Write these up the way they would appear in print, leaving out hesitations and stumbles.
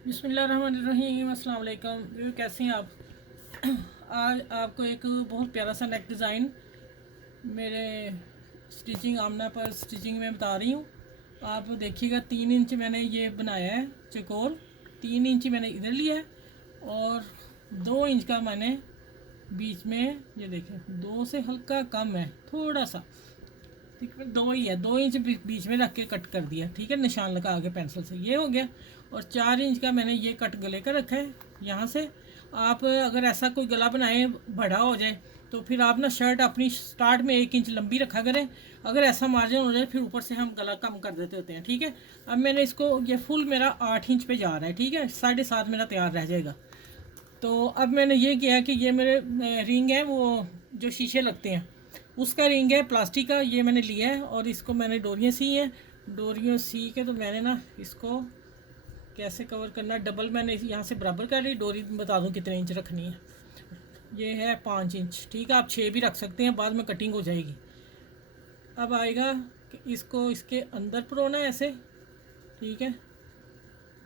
बिस्मिल्लाहिर्रहमानिर्रहीम, अस्सलाम वालेकुम। कैसे हैं आप? आज आपको एक बहुत प्यारा सा नेक डिज़ाइन मेरे स्टिचिंग आमना पर स्टिचिंग में बता रही हूँ। आप देखिएगा, 3 इंच मैंने ये बनाया है चकोर। 3 इंच मैंने इधर लिया है और 2 इंच का मैंने बीच में, ये देखें, 2 से हल्का कम है थोड़ा सा, ठीक है, 2 ही है, 2 इंच बीच में रख के कट कर दिया, ठीक है, निशान लगा आगे पेंसिल से, ये हो गया। और 4 इंच का मैंने ये कट गले का रखा है यहाँ से। आप अगर ऐसा कोई गला बनाए बड़ा हो जाए तो फिर आप ना शर्ट अपनी स्टार्ट में 1 इंच लंबी रखा करें। अगर ऐसा मार्जिन हो जाए फिर ऊपर से हम गला कम कर देते होते हैं, ठीक है। अब मैंने इसको, ये फुल मेरा 8 इंच पे जा रहा है, ठीक है, 7.5 मेरा तैयार रह जाएगा। तो अब मैंने ये किया है कि ये मेरे रिंग है, वो जो शीशे लगते हैं उसका रिंग है प्लास्टिक का, ये मैंने लिया है और इसको मैंने डोरियाँ सी हैं। डोरियाँ सी के तो मैंने ना इसको कैसे कवर करना है, डबल मैंने यहाँ से बराबर कर ली। डोरी बता दूँ कितने इंच रखनी है, ये है 5 इंच, ठीक है। आप 6 भी रख सकते हैं, बाद में कटिंग हो जाएगी। अब आएगा कि इसको इसके अंदर परोना है ऐसे, ठीक है।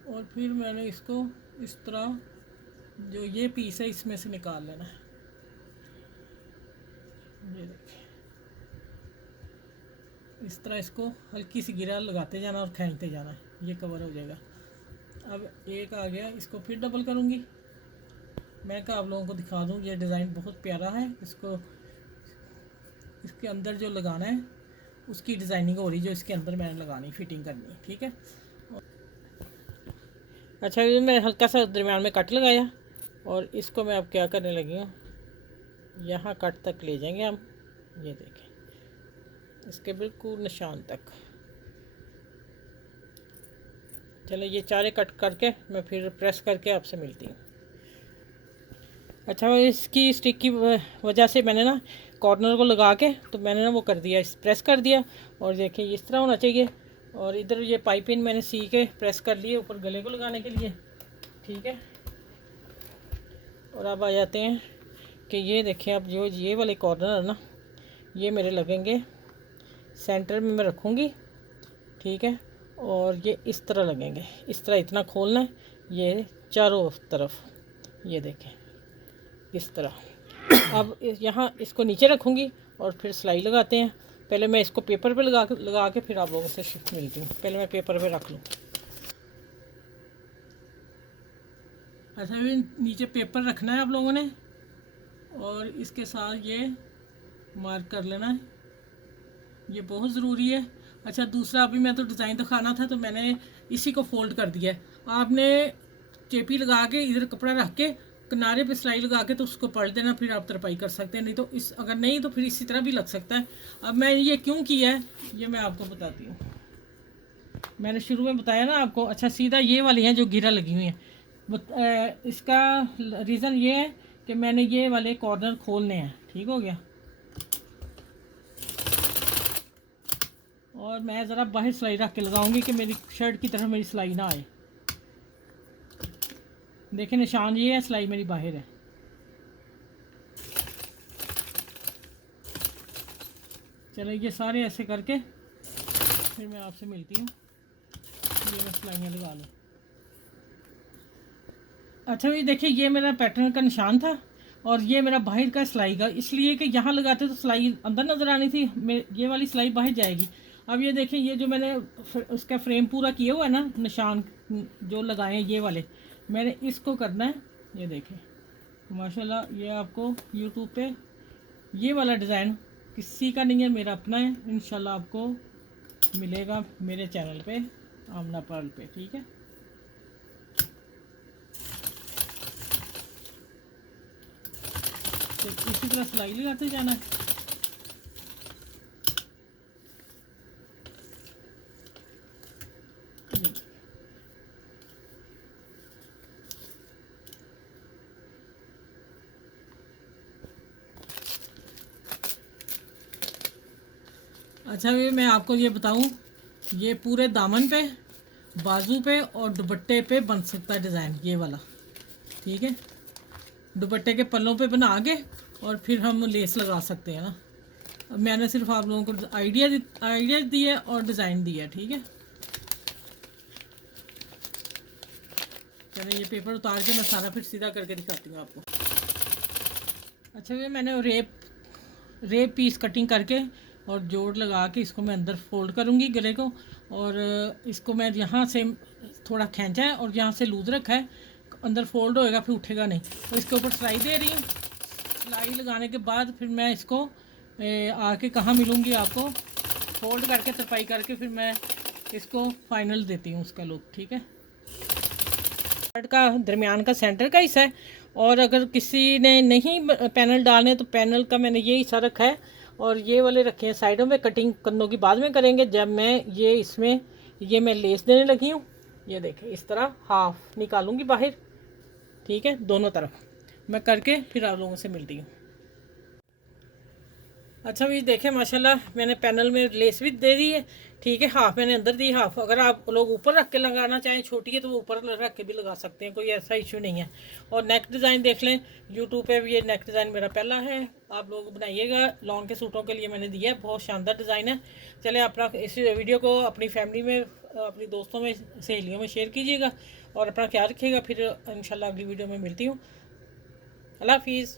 और फिर मैंने इसको इस तरह, जो ये पीस है इसमें से निकाल लेना है, ये देखिए, इस तरह इसको हल्की सी गिरा लगाते जाना और खींचते जाना है, ये कवर हो जाएगा। अब एक आ गया, इसको फिर डबल करूँगी। मैं कहा आप लोगों को दिखा दूँ, ये डिज़ाइन बहुत प्यारा है। इसको इसके अंदर जो लगाना है उसकी डिज़ाइनिंग हो रही, जो इसके अंदर मैंने लगानी, फिटिंग करनी है, ठीक है। अच्छा, ये मैं हल्का सा दरम्यान में कट लगाया और इसको मैं अब क्या करने लगी हूँ, यहाँ कट तक ले जाएंगे हम, ये देखें, इसके बिल्कुल निशान तक। चलो, ये चारे कट करके मैं फिर प्रेस करके आपसे मिलती हूँ। अच्छा, इसकी स्टिक की वजह से मैंने ना कॉर्नर को लगा के, तो मैंने ना वो कर दिया, इस प्रेस कर दिया। और देखिए इस तरह होना चाहिए। और इधर ये पाइपिंग मैंने सी के प्रेस कर लिए ऊपर गले को लगाने के लिए, ठीक है। और अब आ जाते हैं कि ये देखें, अब जो ये वाले कॉर्नर है ना, ये मेरे लगेंगे सेंटर में, मैं रखूँगी, ठीक है। और ये इस तरह लगेंगे, इस तरह इतना खोलना है, ये चारों तरफ, ये देखें इस तरह। अब यहाँ इसको नीचे रखूँगी और फिर सिलाई लगाते हैं। पहले मैं इसको पेपर पे लगा के फिर आप लोगों से शिफ्ट मिलती हूँ। पहले मैं पेपर पे रख लूँ। अच्छा, भी नीचे पेपर रखना है आप लोगों ने और इसके साथ ये मार्क कर लेना है, ये बहुत ज़रूरी है। अच्छा, दूसरा, अभी मैं तो डिज़ाइन दिखाना था तो मैंने इसी को फोल्ड कर दिया है। आपने चेपी लगा के इधर कपड़ा रख के किनारे पे सिलाई लगा के तो उसको पलट देना, फिर आप तरपाई कर सकते हैं। नहीं तो इस, अगर नहीं तो फिर इसी तरह भी लग सकता है। अब मैं ये क्यों किया है ये मैं आपको बताती हूँ। मैंने शुरू में बताया ना आपको। अच्छा, सीधा ये वाली हैं जो गिरा लगी हुई हैं, इसका रीज़न ये है कि मैंने ये वाले कॉर्नर खोलने हैं, ठीक हो गया। और मैं ज़रा बाहर सिलाई रख के लगाऊंगी कि मेरी शर्ट की तरफ मेरी सिलाई ना आए। देखें, निशान ये है, सिलाई मेरी बाहर है। चलो, ये सारे ऐसे करके फिर मैं आपसे मिलती हूँ। ये मैं सिलाइयाँ लगा लूँ। अच्छा, ये देखिए, ये मेरा पैटर्न का निशान था और ये मेरा बाहर का सिलाई का, इसलिए कि यहाँ लगाते तो सिलाई अंदर नज़र आनी थी, ये वाली सिलाई बाहर जाएगी। अब ये देखें, ये जो मैंने उसका फ्रेम पूरा किया हुआ है ना, निशान जो लगाए हैं ये वाले, मैंने इसको करना है। ये देखें, माशाल्लाह, ये आपको यूट्यूब पे ये वाला डिज़ाइन किसी का नहीं है, मेरा अपना है। इंशाल्लाह आपको मिलेगा मेरे चैनल पे, आमना पर्ल पे, ठीक है। तो इसी तरह सिलाई लगाते जाना है। अच्छा, ये मैं आपको ये बताऊं, ये पूरे दामन पे, बाजू पे और दुपट्टे पे बन सकता है डिज़ाइन ये वाला, ठीक है। दुपट्टे के पल्लों पे बना के और फिर हम लेस लगा सकते हैं ना। अब मैंने सिर्फ आप लोगों को आइडिया दी है और डिज़ाइन दिया है, ठीक है। चलिए ये पेपर उतार के मैं सारा फिर सीधा करके दिखाती हूँ आपको। अच्छा ये मैंने रेप पीस कटिंग करके और जोड़ लगा के इसको मैं अंदर फोल्ड करूँगी गले को, और इसको मैं यहाँ से थोड़ा खींचा है और यहाँ से लूज़ रखा है, अंदर फोल्ड होएगा फिर उठेगा नहीं। तो इसके ऊपर सिलाई दे रही हूँ। सिलाई लगाने के बाद फिर मैं इसको आके कहाँ मिलूँगी आपको, फोल्ड करके तरपाई करके फिर मैं इसको फाइनल देती हूँ उसका लुक। ठीक है, शर्ट का दरमियान का सेंटर का हिस्सा है, और अगर किसी ने नहीं पैनल डालने तो पैनल का मैंने ये हिस्सा रखा है, और ये वाले रखे हैं साइडों में। कटिंग कंधों की बाद में करेंगे जब मैं ये इसमें ये मैं लेस देने लगी हूँ। ये देखें इस तरह हाफ निकालूंगी बाहर। ठीक है, दोनों तरफ मैं करके फिर आप लोगों से मिलती हूँ। अच्छा भी देखें माशाल्लाह मैंने पैनल में लेस भी दे दी है। ठीक है, हाफ मैंने अंदर दी, हाफ अगर आप लोग ऊपर रख के लगाना चाहें छोटी है तो वो ऊपर रख के भी लगा सकते हैं, कोई ऐसा इशू नहीं है। और नेक डिज़ाइन देख लें, यूट्यूब पे भी ये नेक डिज़ाइन मेरा पहला है, आप लोग बनाइएगा। लॉन्ग के सूटों के लिए मैंने दिया है, बहुत शानदार डिज़ाइन है। चले अपना इस वीडियो को अपनी फैमिली में, अपनी दोस्तों में, सहेलियों में शेयर कीजिएगा और अपना ख्याल रखिएगा। फिर इंशाल्लाह अगली वीडियो में मिलती हूँ। अल्लाह हाफिज़।